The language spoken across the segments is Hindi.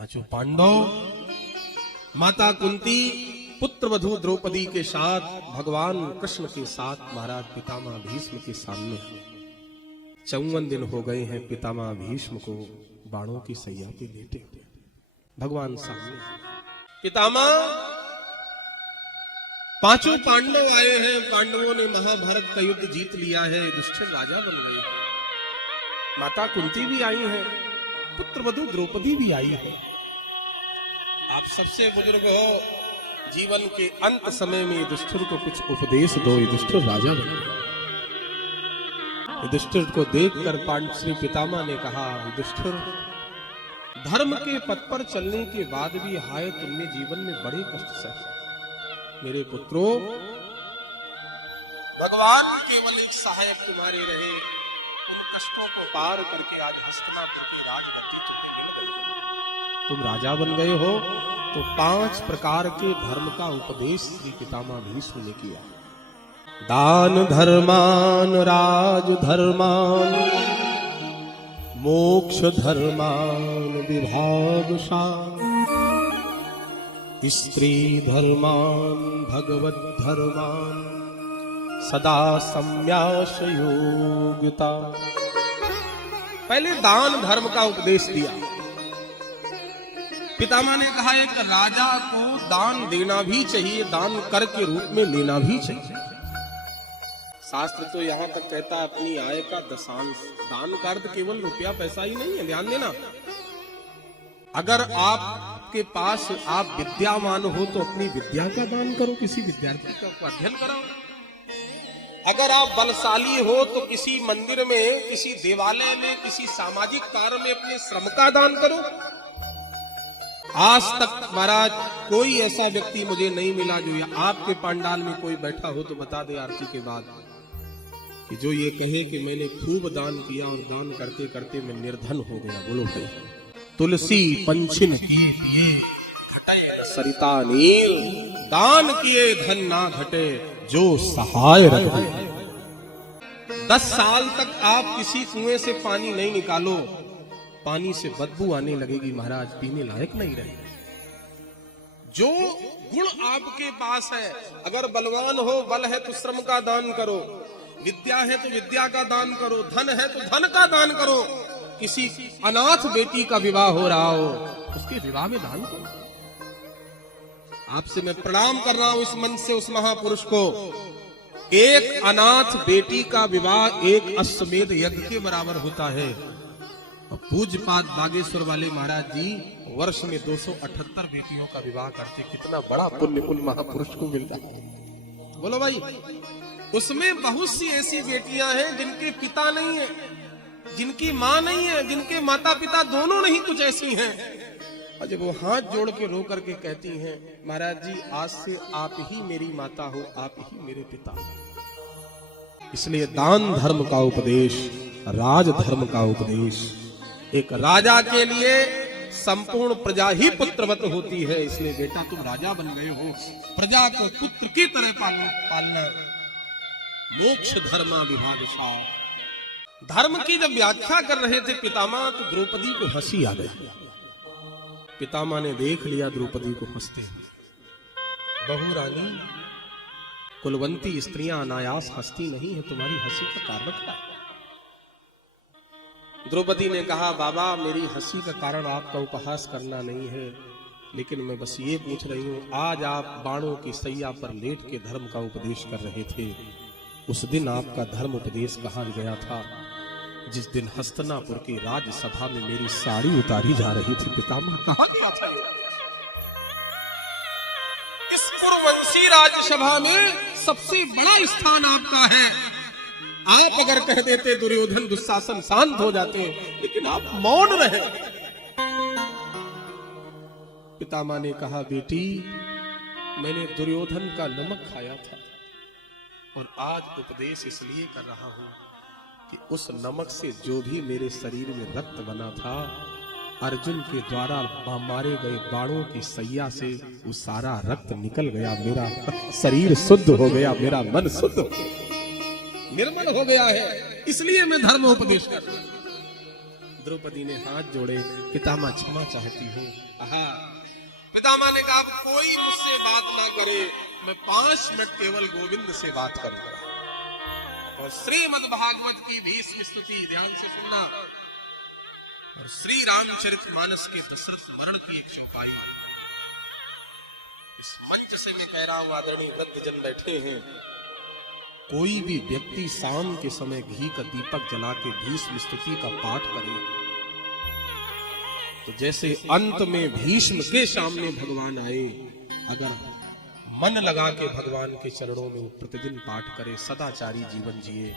पांचों पांडव माता कुंती पुत्र वधू द्रौपदी के साथ भगवान कृष्ण के साथ महाराज पितामह भीष्म के सामने 54 दिन हो गए हैं पितामह भीष्म को बाणों की सैया पे लेटे हुए भगवान सामने। पितामह पांचों पांडव आए हैं, पांडवों ने महाभारत का युद्ध जीत लिया है, युधिष्ठिर राजा बन गए, माता कुंती भी आई है, पुत्र वधू द्रौपदी भी आई है। आप सबसे बुजुर्ग हो, जीवन के अंत समय में युधिष्ठिर को कुछ उपदेश दो। युधिष्ठिर राजा बन गए। युधिष्ठिर को देखकर श्री पितामह ने कहा, युधिष्ठिर धर्म के पथ पर चलने के बाद भी हाय तुमने जीवन में बड़े कष्ट सहे। मेरे पुत्रों, भगवान केवल एक सहायक तुम्हारे रहे, उन कष्टों को पार करके आज हस्तिनापुर की राजगद्दी तुम राजा बन गए हो। तो 5 प्रकार के धर्म का उपदेश श्री पितामह भीष्म ने किया। दान धर्मान, राज धर्मान, मोक्ष धर्मान, विभागशान, स्त्री धर्मान, भगवत धर्मान, सदा सम्यास योग्यता। पहले दान धर्म का उपदेश दिया। पितामह ने कहा एक राजा को दान देना भी चाहिए, दान कर के रूप में लेना भी चाहिए। शास्त्र तो यहां तक कहता है अपनी आय का दशांश। दान का अर्थ केवल रुपया पैसा ही नहीं है, ध्यान देना। अगर आपके पास आप विद्यावान हो तो अपनी विद्या का दान करो, किसी विद्यार्थी का अध्ययन कराओ। अगर आप बलशाली हो तो किसी मंदिर में, किसी देवालय में, किसी सामाजिक कार्य में अपने श्रम का दान करो। आज तक महाराज कोई ऐसा व्यक्ति मुझे नहीं मिला जो या आपके पंडाल में कोई बैठा हो तो बता दे आरती के बाद कि जो ये कहे कि मैंने खूब दान किया और दान करते करते मैं निर्धन हो गया। बोलो भाई, तुलसी पंछिन किए पिए घटे न सरिता नील, दान किए धन ना घटे जो सहाय रखे। 10 साल तक आप किसी कुएं से पानी नहीं निकालो, पानी से बदबू आने लगेगी महाराज, पीने लायक नहीं रहे। जो गुण आपके पास है, अगर बलवान हो, बल है तो श्रम का दान करो, विद्या है तो विद्या का दान करो, धन है तो धन का दान करो। किसी अनाथ बेटी का विवाह हो रहा हो, उसके विवाह में दान करो। आपसे मैं प्रणाम कर रहा हूं इस मंच से उस महापुरुष को। एक अनाथ बेटी का विवाह एक अश्वमेध यज्ञ के बराबर होता है। पूज्यपाद बागेश्वर वाले महाराज जी वर्ष में 278 बेटियों का विवाह करते, कितना बड़ा पुण्य उन महापुरुष को मिलता है। बोलो भाई, उसमें बहुत सी ऐसी बेटियां हैं जिनके पिता नहीं है, जिनकी मां नहीं है, जिनके माता पिता दोनों नहीं, कुछ ऐसी हैं। और जब वो हाथ जोड़ के रो करके कहती हैं, महाराज जी आज से आप ही मेरी माता हो, आप ही मेरे पिता हो। इसलिए दान धर्म का उपदेश, राज धर्म का उपदेश। एक राजा के लिए संपूर्ण प्रजा ही पुत्रवत होती है। इसलिए बेटा तुम राजा बन गए हो, प्रजा को पुत्र की तरह पालना। मोक्ष धर्मा विभागशान। धर्म की जब व्याख्या कर रहे थे पितामह तो द्रौपदी को हंसी आ गई। पितामह ने देख लिया द्रौपदी को हंसते हुए। बहू रानी, कुलवंती स्त्रियां अनायास हंसती नहीं है, तुम्हारी हंसी का कारण क्या है? द्रौपदी ने कहा, बाबा मेरी हंसी का कारण आपका उपहास करना नहीं है, लेकिन मैं बस ये पूछ रही हूँ, आज आप बाणों की सैया पर लेट के धर्म का उपदेश कर रहे थे, उस दिन आपका धर्म उपदेश कहाँ गया था? जिस दिन हस्तिनापुर की राज्यसभा में मेरी साड़ी उतारी जा रही थी, पितामह कहाँ गया था? इस कुरुवंशी राज्यसभा में सबसे बड़ा स्थान आपका है। आप अगर कह देते दुर्योधन दुशासन शांत हो जाते, लेकिन आप मौन रहे। पितामह ने कहा, बेटी मैंने दुर्योधन का नमक खाया था और आज उपदेश इसलिए कर रहा हूं कि उस नमक से जो भी मेरे शरीर में रक्त बना था, अर्जुन के द्वारा मारे गए बाणों की सैया से वो सारा रक्त निकल गया, मेरा शरीर शुद्ध हो गया, मेरा मन शुद्ध हो गया, निर्मल हो गया है। इसलिए मैं धर्म उपदेश कर रहा हूं। द्रौपदी ने हाथ जोड़े, पितामह क्षमा चाहती हूँ। आहा, पितामह ने कहा कोई मुझसे बात ना करे, मैं 5 मिनट केवल गोविंद से बात करूंगा। और श्रीमद् भागवत की भीष्म स्तुति ध्यान से सुनना, और श्री रामचरितमानस के दशरथ मरण की एक चौपाई। इस मंच से मैं कह रहा हूं, आदरणीय वृद्धजन बैठे हैं, कोई भी व्यक्ति शाम के समय घी का दीपक जला के भीष्म स्तुति का पाठ करे, तो जैसे अंत में भीष्म के सामने भगवान आए, अगर मन लगा के भगवान के चरणों में वो प्रतिदिन पाठ करे, सदाचारी जीवन जिए,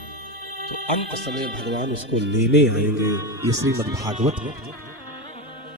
तो अंत समय भगवान उसको लेने आएंगे। ये श्रीमद् भागवत में